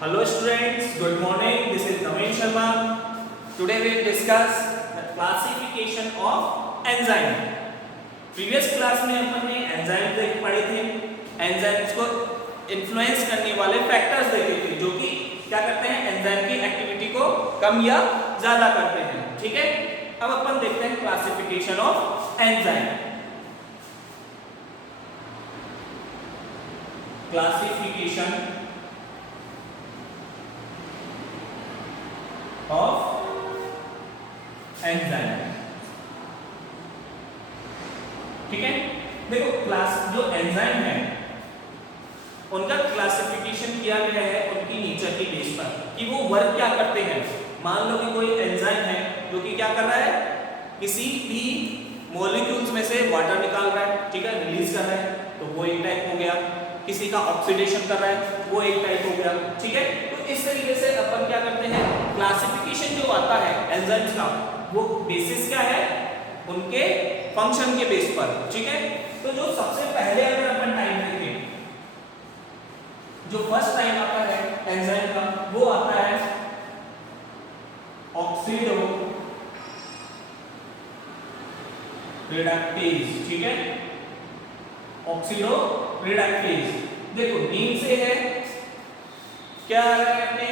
Hello students, good morning. This is Naveen Sharma. Today we will discuss the classification of enzyme. Previous class में अपन ने enzyme देख पढ़े थे. Enzymes को influence करने वाले फैक्टर्स देखे थे जो कि क्या करते हैं, एंजाइम की एक्टिविटी को कम या ज्यादा करते हैं. ठीक है, अब अपन देखते हैं classification of enzyme. Classification of enzyme. ठीक है, देखो क्लास जो एंजाइम है उनका क्लासिफिकेशन किया गया है उनकी नेचर की बेस पर कि वो वर्क क्या करते हैं. मान लो कि कोई एंजाइम है जो कि क्या कर रहा है, किसी भी मॉलिक्यूल्स में से वाटर निकाल रहा है. ठीक है, रिलीज कर रहा है, तो वो एक टाइप हो गया. किसी का ऑक्सीडेशन कर रहा है, वो एक टाइप हो गया. ठीक है, तो इस तरीके से अपन क्या करते हैं, क्लासिफिकेशन जो आता है एंजाइम्स का वो बेसिस क्या है, उनके फंक्शन के बेस पर. ठीक है, तो जो सबसे पहले अगर अपन टाइम देखें, जो फर्स्ट टाइम आता है एंजाइम का वो आता है ऑक्सीडो रिडक्टेज. ठीक है, ऑक्सीडो रिडक्टेज. देखो नेम से है, क्या आ रहा है अपने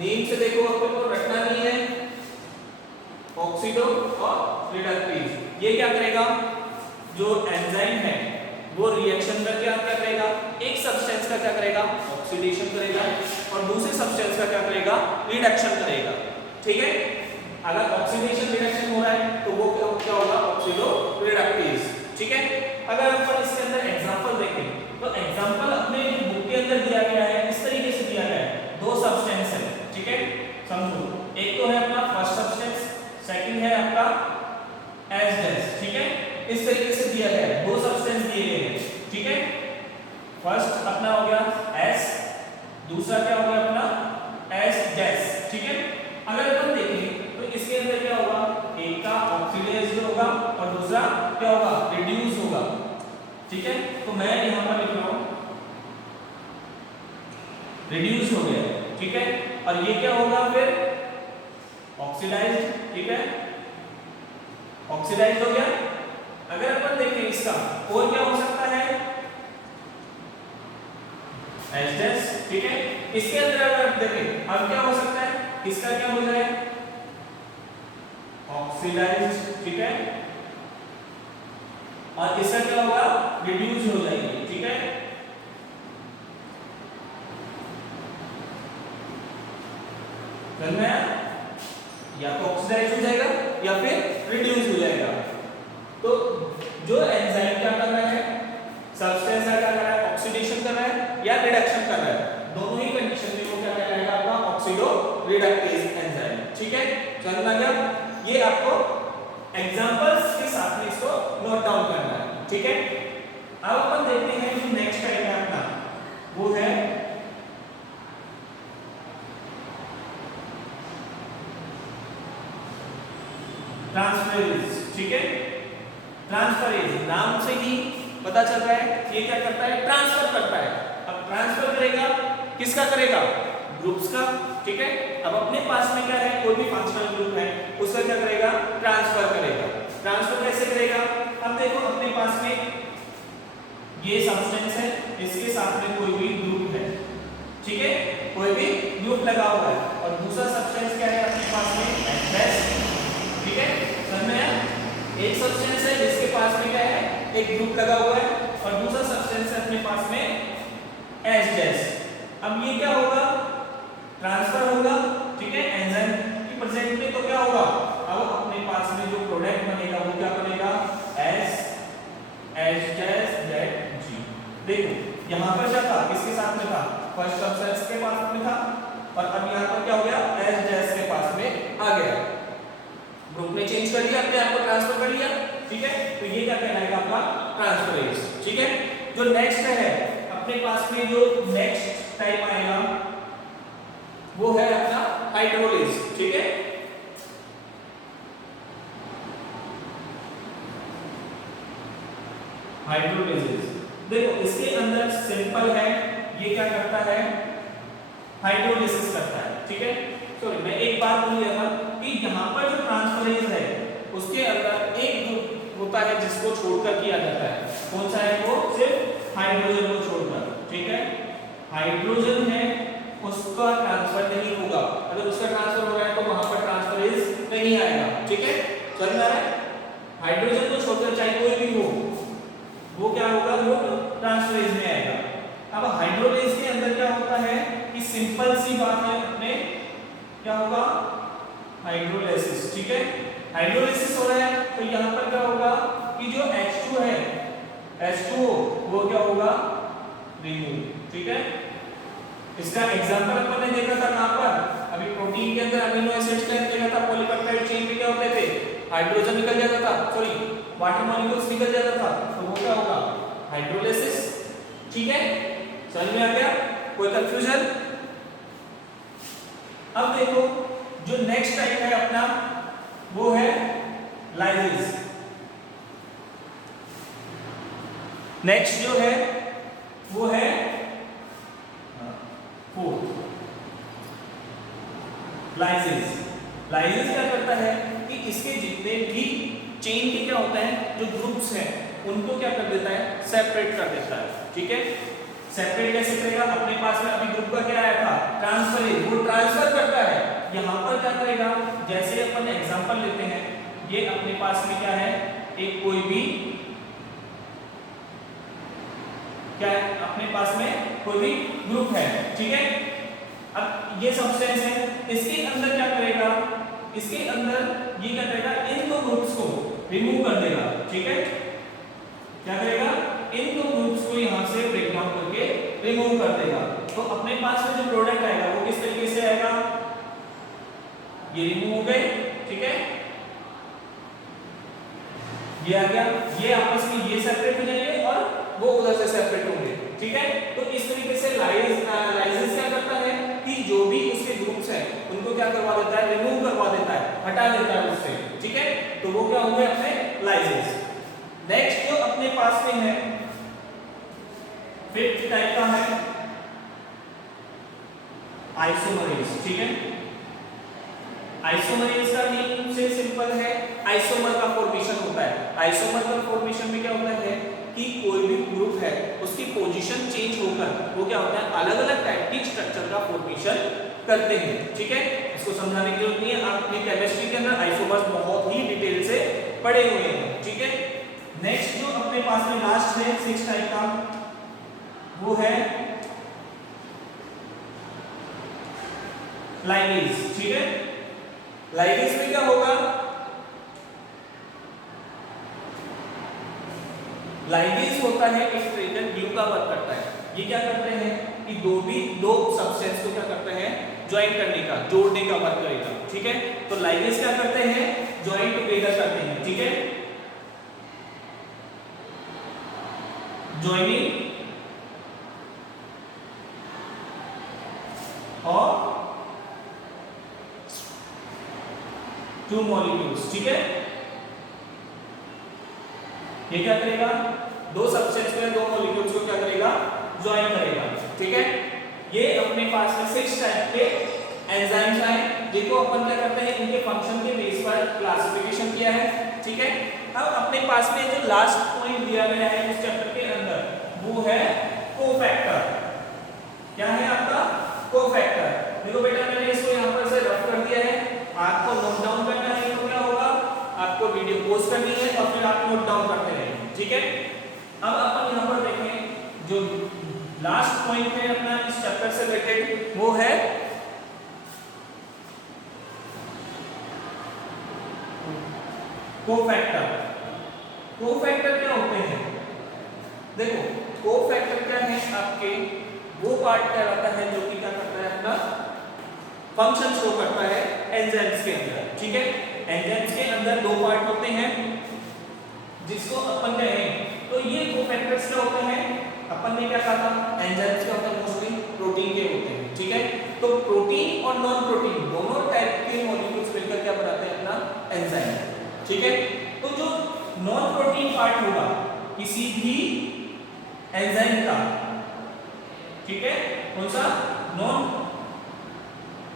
नेम से, देखो अपने को रखना नहीं है. ऑक्सीडो और रिडक्टेज ये क्या करेगा, जो एंजाइम है वो रिएक्शन का क्या करेगा, एक सब्सटेंस का क्या करेगा, ऑक्सीडेशन करेगा, और दूसरे सब्सटेंस का क्या करेगा, रिडक्शन करेगा. ठीक है, अगर ऑक्सीडेशन रिडक्शन हो रहा है तो वो क्या होगा, ऑक्सीडो रिडक्टेज. ठीक है, अगर अपन इसके अंदर एग्जांपल देखें तो एग्जांपल अपने बुक के अंदर दिया गया है, इस तरीके से दिया गया है. दो सब्सटेंस है. ठीक है, समझो, एक तो है अपना फर्स्ट सब्सटेंस, सेकंड है आपका एस डैश. ठीक है, इस तरीके से दिया गया है, दो सब्सटेंस दिए गए हैं. ठीक है, फर्स्ट अपना हो गया एस, दूसरा क्या हो गया अपना एस डैश. ठीक है, अगर अपन देखें तो इसके अंदर क्या होगा, एक का ऑक्सीडाइज्ड होगा और दूसरा क्या होगा, रिड्यूस होगा. ठीक है, तो मैं यहां पर लिख रहा हूं रिड्यूस हो गया. ठीक है, और ये क्या होगा फिर ऑक्सीडाइज्ड. ठीक है, ऑक्सीडाइज्ड हो गया. अगर अपन देखें इसका और क्या हो सकता है, एच डैश. ठीक है, इसके अंदर अगर देखें अब क्या हो सकता है, इसका क्या हो जाए, ऑक्सीडाइज्ड. ठीक है, और इसका क्या होगा, रिड्यूस हो जाएगी. ठीक है, करना या तो ऑक्सीडाइज हो जाएगा या फिर रिड्यूस हो जाएगा. तो जो एंजाइम क्या कर रहा है, सब्सटेंस क्या कर रहा है, ऑक्सीडेशन कर रहा है या रिडक्शन कर रहा है, दोनों ही कंडीशन में वो क्या कहलाएगा, आपका ऑक्सीडो रिडक्टेज एंजाइम. ठीक है, समझ आ गया. ये आपको एग्जांपल्स के साथ में इसको नोट डाउन करना है. ठीक है, अब अपन देखते हैं जो नेक्स्ट टाइप है अपना, वो है ट्रांसफरेज. ठीक है, ट्रांसफरेज नाम से ही पता चल रहा है ये क्या करता है, ट्रांसफर करता है. अब ट्रांसफर करेगा, किसका करेगा, ग्रुप्स का. ठीक है, अब अपने पास में क्या है, कोई भी फंक्शनल ग्रुप है उसका क्या करेगा, ट्रांसफर करेगा. ट्रांसफर कैसे करेगा, अब देखो अपने पास में ये सब्सटेंस है, इसके साथ में कोई भी ग्रुप है. ठीक है, कोई भी ग्रुप लगा हुआ है, और दूसरा सब्सटेंस क्या है अपने पास में, एच. ठीक है, समझ में आया. एक सब्सटेंस है जिसके पास में क्या है, एक ग्रुप लगा हुआ है, और दूसरा सब्सटेंस है अपने पास में एच डैश. अब ये क्या होगा, ट्रांसफर होगा. ठीक है, एंजाइम की प्रेजेंस में तो क्या होगा, अब अपने पास में जो प्रोडक्ट बनेगा वो क्या बनेगा, एस एच डैश जेड जी. देखो यहां पर क्या था, किसके साथ में था, फर्स्ट सब्सटेंस के पास में था, और अब यहां पर क्या हो गया, एच डैश के पास में आ गया. ग्रुप में चेंज कर लिया, अपने आप को ट्रांसफर कर लिया. ठीक है, तो ये क्या कहलाएगा आपका ट्रांसफरेज. ठीक है, जो नेक्स्ट है अपने पास में, जो नेक्स्ट टाइप आएगा वो है अपना हाइड्रोलिज. ठीक है, हाइड्रोलिसिस. देखो इसके अंदर सिंपल है, ये क्या करता है, हाइड्रोलिसिस करता है, ठीक है। सॉरी मैं एक बात भूल गया था कि यहाँ पर जो ट्रांसफरेज है उसके अंदर एक ग्रुप होता है जिसको छोड़कर किया जाता है। कौन सा है वो? सिर्फ हाइड्रोजन को छोड़कर, ठीक है। हाइड्रोजन है उसका ट्रांसफर नहीं होगा, अगर उसका ट्रांसफर हो रहा है तो वहां पर ट्रांसफरेज नहीं आएगा, ठीक है। समझ में आ रहा है? हाइड्रोजन को छोड़कर चाहे कोई भी हो वो क्या होगा, वो ट्रांसफरेज में आएगा। अब हाइड्रोलेज के अंदर क्या होता है कि सिंपल सी बात है, अपने क्या होगा, हाइड्रोलाइसिस, ठीक है। हाइड्रोलाइसिस हो रहा है तो यहां पर क्या होगा कि जो H2 है, H2O वो क्या होगा, रिमूव, ठीक है। इसका एग्जांपल अपन ने देखा था कहां पर, अभी प्रोटीन के अंदर अमीनो एसिड्स का देखा था, पॉलीपेप्टाइड चेन में क्या होते थे, हाइड्रोजन निकल जाता था, सॉरी वाटर मॉलिक्यूल्स निकल जाता था, तो वो क्या होगा, हाइड्रोलाइसिस, ठीक है। समझ में आ गया? कोई कंफ्यूजन? अब देखो जो नेक्स्ट टाइप है अपना वो है लाइसिस। नेक्स्ट जो है वो है लाइसिस। लाइसिस क्या करता है कि इसके जितने भी चेन के क्या होता है जो ग्रुप्स हैं उनको क्या कर देता है, सेपरेट कर देता है, ठीक है। सेपरेट कैसे करेगा, अपने पास में अभी ग्रुप का क्या आया था, ट्रांसफरेज, वो ट्रांसफर करता है। यहां पर क्या करेगा, जैसे अपन एग्जांपल लेते हैं, ये अपने पास में क्या है, एक कोई भी क्या है, अपने पास में कोई भी ग्रुप है, ठीक है। अब ये सब्सटेंस है, इसके अंदर क्या करेगा, इसके अंदर ये क्या करेगा, इन दो ग्रुप्स को रिमूव कर देगा, ठीक है। क्या करेगा, इन दो ग्रुप्स को यहां से ब्रेक डाउन करके रिमूव कर देगा। तो अपने पास में जो प्रोडक्ट आएगा वो किस तरीके से आएगा, ये रिमूव हो गए, ठीक है, ये आ गया, ये आपस में ये सेपरेट हो जाएंगे और वो उधर से सेपरेट होंगे, ठीक है। तो इस तरीके से लाइसिस क्या करता है कि जो भी उसके ग्रुप्स हैं उनको क्या करवा देता है, रिमूव करवा देता है, हटा देता है उससे, ठीक है। तो वो क्या हो गए अपने लाइसिस। नेक्स्ट जो अपने पास में है फिफ्थ टाइप का है आइसोमरेज, ठीक है। आइसोमरेज का नेम से सिंपल है, आइसोमर का फॉर्मेशन होता है। आइसोमर का फॉर्मेशन में क्या होता है कि कोई भी ग्रुप है उसकी पोजीशन चेंज होकर वो क्या होता है, अलग अलग टाइप की स्ट्रक्चर का फॉर्मेशन करते हैं, ठीक है। इसको समझाने की जरूरत नहीं है, आप अपनी केमिस्ट्री के अंदर आइसोमर्स बहुत ही डिटेल से पढ़े हुए हैं, ठीक है। नेक्स्ट जो अपने पास में लास्ट है सिक्स टाइप का वो है लाइगेज, ठीक है। लाइगेज में क्या होगा, लाइगेज होता है एक तरीके ग्लू का वर्क करता है। ये क्या करते हैं कि दो सब्सटेंस को क्या करते हैं, ज्वाइन करने का, जोड़ने का वर्क करेगा, ठीक है। तो लाइगेज क्या करते हैं, ज्वाइन टुगेदर करते हैं, ठीक है, ज्वाइनिंग और टू मॉलिक्यूल्स, ठीक है। ये क्या करेगा, दो सब्सटेंस में दो मॉलिक्यूल्स को क्या करेगा, ज्वाइन करेगा, ठीक है। ये अपने पास में सिक्स टाइप के एंजाइम्स हैं जिनको अपन क्या करते हैं, इनके फंक्शन के बेस पर क्लासिफिकेशन किया है, ठीक है। अब अपने पास में जो लास्ट पॉइंट दिया गया है इस चैप्टर के अंदर वो है कोफैक्टर। क्या है आपका, कोफैक्टर। देखो बेटा मैंने इसको यहाँ पर से रफ कर दिया है, आपको नोट डाउन करना है, तो क्या होगा, आपको वीडियो पॉज करनी है और फिर आप नोट डाउन करते रहेंगे, ठीक है। अब अपन यहाँ पर देखें जो लास्ट पॉइंट है अपना इस चैप्टर से रिलेटेड वो है कोफैक्टर। कोफैक्टर क्या होते हैं, देखो कोफैक्टर क्या है, आपके वो पार्ट कहलाता है जो कि क्या करता है, अपना फंक्शन शो करता है एंजाइम्स के अंदर, ठीक है। एंजाइम्स के अंदर दो पार्ट होते हैं जिसको अपन कहें, तो ये कोफैक्टर्स क्या होते हैं, अपन ने क्या कहा था, एंजाइम्स क्या होते हैं, मोस्टली प्रोटीन के होते हैं, ठीक है। तो प्रोटीन और नॉन प्रोटीन दोनों टाइप के मॉलिक्यूल्स मिलकर क्या बनाते हैं, अपना एंजाइम, ठीक है। तो जो नॉन प्रोटीन पार्ट होगा किसी भी एंजाइम का, ठीक है, कौन सा, non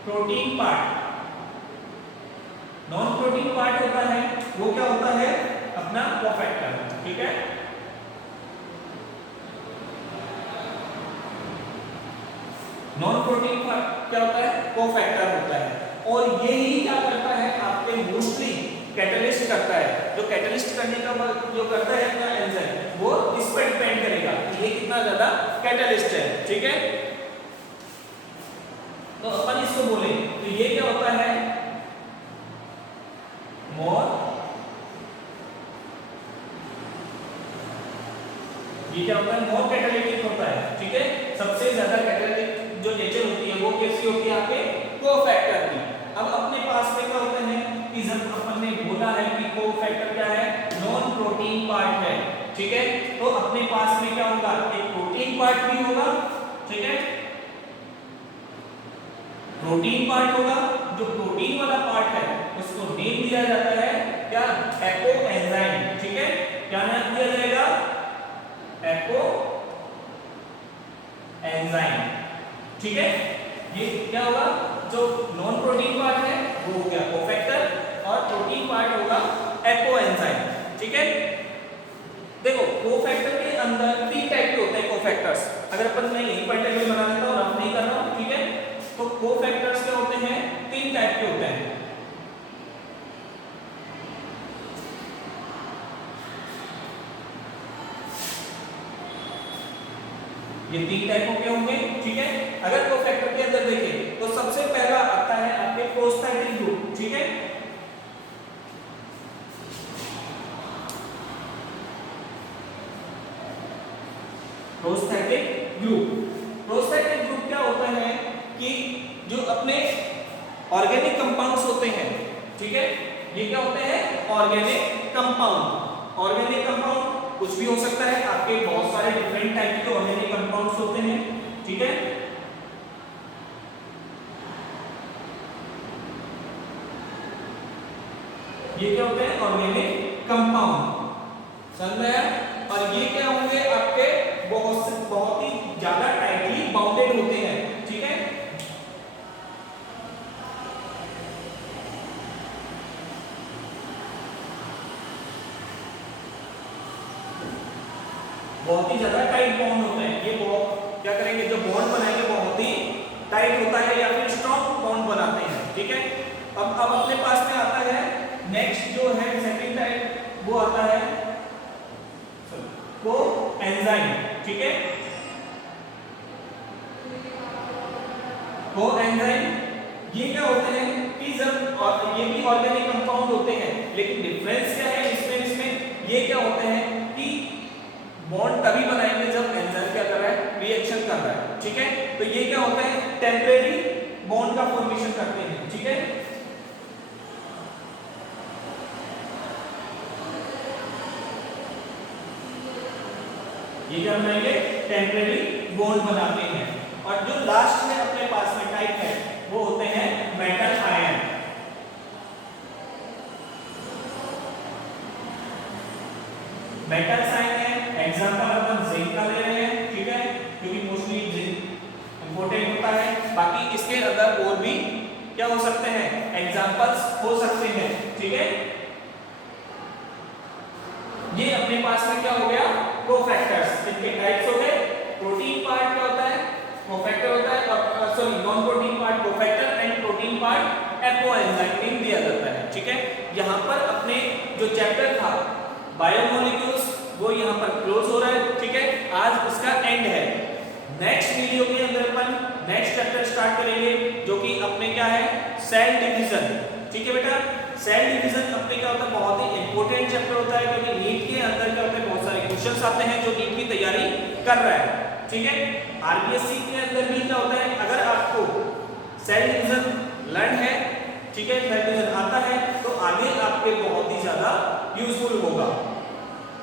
protein part, non protein part होता है वो क्या होता है अपना कोफैक्टर, ठीक है। नॉन प्रोटीन पार्ट क्या होता है कोफैक्टर होता है, और ये ही क्या करता है आपके मोस्टली कैटलिस्ट करता है। जो कैटलिस्ट करने का जो करता है अपना एंजाइम वो इस पर डिपेंड करेगा कि ये कितना ज्यादा कैटलिस्ट है, ठीक है। तो अपन इसको बोले तो ये क्या होता है मोर, ये क्या होता है मोर कैटालिटिक होता है, ठीक है। सबसे ज्यादा कैटालिटिक जो नेचर होती है वो कैसी होती है आपके कोफैक्टर की। अब अपने पास में क्या होता है कि जब अपन ने बोला है कि कोफैक्टर क्या है नॉन प्रोटीन पार्ट है, ठीक है। तो अपने पास में क्या होगा एक प्रोटीन पार्ट भी होगा, ठीक है। प्रोटीन पार्ट होगा, जो प्रोटीन वाला पार्ट है उसको नेम दिया जाता है क्या एपो एंजाइम, ठीक है। क्या नाम दिया जाएगा एपो एंजाइम, ठीक है। ये क्या होगा जो नॉन प्रोटीन पार्ट है वो हो गया कोफैक्टर और प्रोटीन पार्ट होगा एपो एंजाइम, ठीक है। देखो कोफैक्टर के अंदर 3 टाइप के होते हैं कोफैक्टर्स। अगर अपन मैं यही पर टेबल बना देता हूं और आप नहीं कर रहा हूं, ठीक है। तो कोफैक्टर्स क्या होते हैं 3 टाइप के होते हैं। ये 3 टाइपों के होंगे, ठीक है। अगर कोफैक्टर के अंदर देखें तो सबसे पहला आता है आपके प्रोस्थेटिक ग्रुप, ठीक है। प्रोस्थेटिक ग्रुप, प्रोस्थेटिक ग्रुप क्या होता है कि जो अपने ऑर्गेनिक कंपाउंड्स होते हैं, ठीक है। ये क्या होते हैं ऑर्गेनिक कंपाउंड। ऑर्गेनिक कंपाउंड कुछ भी हो सकता है, आपके बहुत सारे डिफरेंट टाइप के ऑर्गेनिक कंपाउंड्स होते हैं, ठीक है। ये क्या होते हैं ऑर्गेनिक कंपाउंड, समझ में आया। और ये क्या होंगे आपके बहुत ही ज्यादा टाइटली बाउंडेड होते हैं, ठीक है। बहुत ही ज्यादा टाइट बॉन्ड होते हैं। ये बहुत क्या करेंगे जो बॉन्ड बनाएंगे बहुत ही टाइट होता है या फिर स्ट्रॉन्ग बॉन्ड बनाते हैं, ठीक है। अब अपने पास में आता है नेक्स्ट जो है सेकंड टाइप वो आता है को एंजाइम, ठीक है। को एंजाइम ये क्या होते हैं कि जब ये भी ऑर्गेनिक कंपाउंड होते हैं, लेकिन डिफरेंस क्या है इसमें ये क्या होते हैं कि बॉन्ड तभी बनाएंगे जब एंजाइम क्या कर रहा है रिएक्शन कर रहा है, ठीक है। तो ये क्या होता है टेम्परेरी बॉन्ड का फॉर्मेशन करते हैं, ठीक है। ये क्या बनाएंगे टेम्परेरी बॉन्ड बनाते हैं। और जो लास्ट में अपने पास में टाइप है वो होते हैं मेटल आयन। मेटल आयन है, एग्जांपल अपन जिंक का ले रहे हैं, ठीक है, क्योंकि मोस्टली जिंक इंपॉर्टेंट होता है। बाकी इसके अंदर और भी क्या हो सकते हैं एग्जांपल्स हो सकते हैं, ठीक है। ये अपने पास में क्या हो गया कोफैक्टर्स, इनके टाइप्स हो गए। प्रोटीन पार्ट क्या होता है कोफैक्टर होता है, sorry non protein part cofactor and protein part apo enzyme name दिया जाता है, ठीक है। यहाँ पर अपने जो चैप्टर था बायोमोलिक्यूल्स वो यहाँ पर क्लोज हो रहा है, ठीक है। आज इसका एंड है। नेक्स्ट वीडियो के अंदर अपन नेक्स्ट चैप्टर स्टार्ट करेंगे जो कि अपने क्या है सेल डिवीजन, ठीक है बेटा। सेल डिवीजन अपने क्या होता है बहुत ही इंपॉर्टेंट चैप्टर होता है, क्योंकि नीट के अंदर क्या होता है बहुत सारे क्वेश्चंस आते हैं जो नीट की तैयारी कर रहा है, ठीक है। आरबीएससी के अंदर भी क्या होता है अगर आपको सेल डिवीजन लर्न है, ठीक है, सेल डिवीजन आता है तो आगे आपके बहुत ही ज्यादा यूजफुल होगा।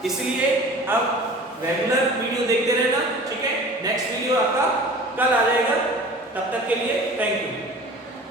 इसलिए अब रेगुलर वीडियो देखते रहना, ठीक है। नेक्स्ट वीडियो आपका कल आ जाएगा, तब तक के लिए थैंक यू।